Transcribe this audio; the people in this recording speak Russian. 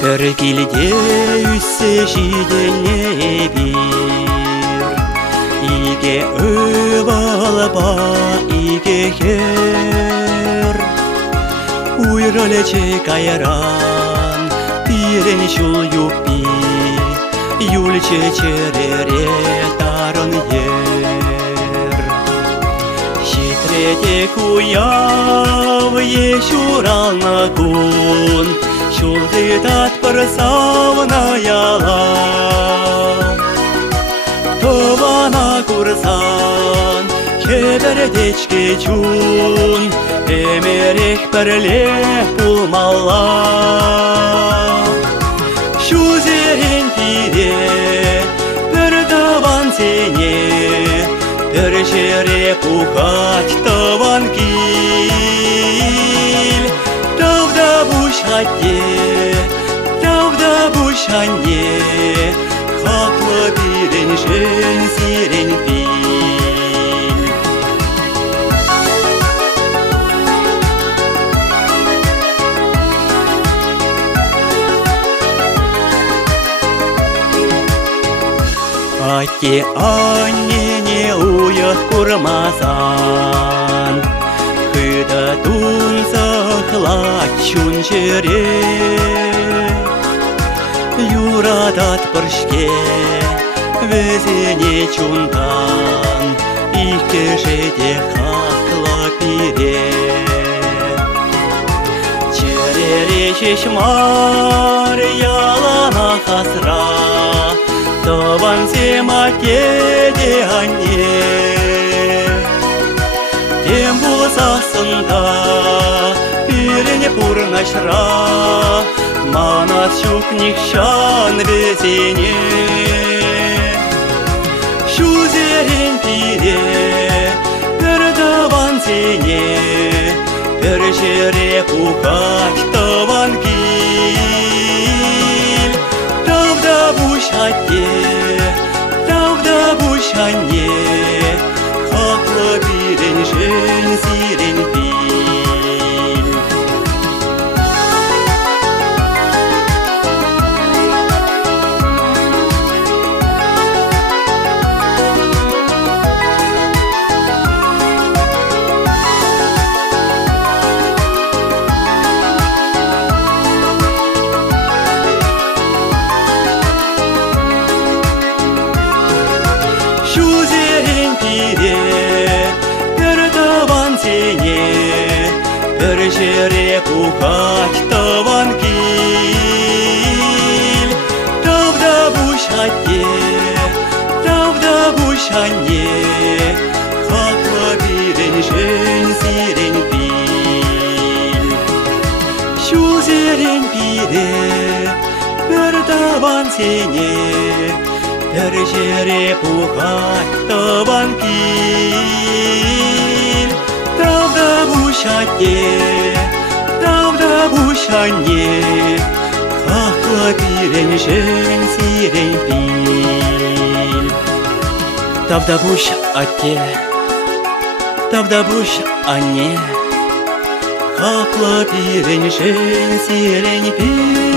Бір келде үсі жиделіне бір, иге өвалба иге хер. Уйролече кайран, пирен шул юпи, юльче черере тарын ер. Щитреде куяв ешурална кун, шулдыдат пырсавна яла. Тована курсан, хебердечке чун, эмерех пірле пулмалла. Шузерен пире, бір таван сене, бір жере пухать таван кил. Тавда бушатте, тавда бушанне, хаклы бирен жен сирен пил. Ате аннене уях курмасан, хыда тунсахлат чун жере. Юрадат пыршке везене чунтан, ике жеде хакла пире. Черере шешмар ялана хасра, таван сема кеде анне. Тем булсасында пирене пурнашра, манас шукнихшан везене. Шузерен пире, бір таван сене, бір жере пухать таван кил. Тавда бушатте, тавда бушанне, хаклы бирен жен сирен пил. Шузерен пире, бір таван сене, бір жере пухать таван кил. Тавда бушатте, тавда бушанне, хаклы бирен жен сирен пил. Шузерен пире, бір таван сене, бір жере пухать таван кил. Тавда бушатте, тавда бушанне, хаклы бирен жен сирен пил. Тавда бушатте, тавда бушанне, хаклы бирен жен сирен пил.